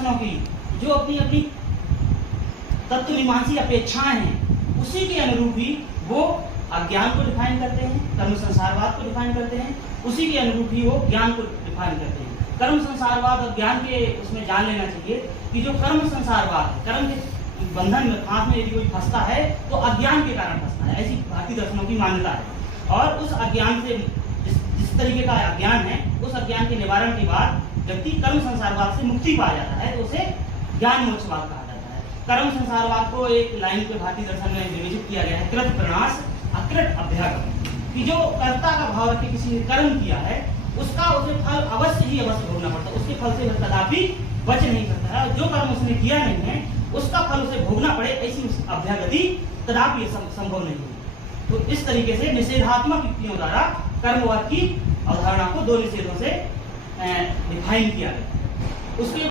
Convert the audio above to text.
दर्शनों की जो अपनी अपनी तत्वमीमांसी अपेक्षाएं हैं, उसी के अनुरूप ही वो अज्ञान को डिफाइन करते हैं, कर्म संसारवाद को डिफाइन करते हैं, उसी के अनुरूप ही वो ज्ञान को डिफाइन करते हैं। कर्म संसारवाद और ज्ञान के उसमें जान लेना चाहिए कि जो कर्म संसारवाद है, कर्म के बंधन में फांस में यदि कोई फंसता है तो अज्ञान के कारण फंसता है, ऐसी भारतीय दर्शनों की मान्यता है। और उस अज्ञान से जिस तरीके का अज्ञान है, उस अज्ञान के निवारण के बाद व्यक्ति कर्म संसारवाद से मुक्ति पा जाता है, तो उसे ज्ञान मोक्षवाद कहा जाता है। कर्म संसारवाद को एक लाइन पे भारतीय दर्शन में विवेचित किया गया है, कृत प्रणाश अकृत अभ्यागम, कि जो कर्ता का भाव रख के किसी ने कर्म किया है, उसका उसे फल अवश्य ही अवश्य भोगना पड़ता है, उसके फल से वह कदापि बच नहीं सकता है। जो कर्म उसने किया नहीं है उसका फल उसे भोगना पड़े, ऐसी अभ्यागति कदापि संभव नहीं है। तो इस तरीके से निषेधात्मक युक्तियों द्वारा कर्मवाद की अवधारणा को दो निषेधों से डिफाइन किया गया। उसके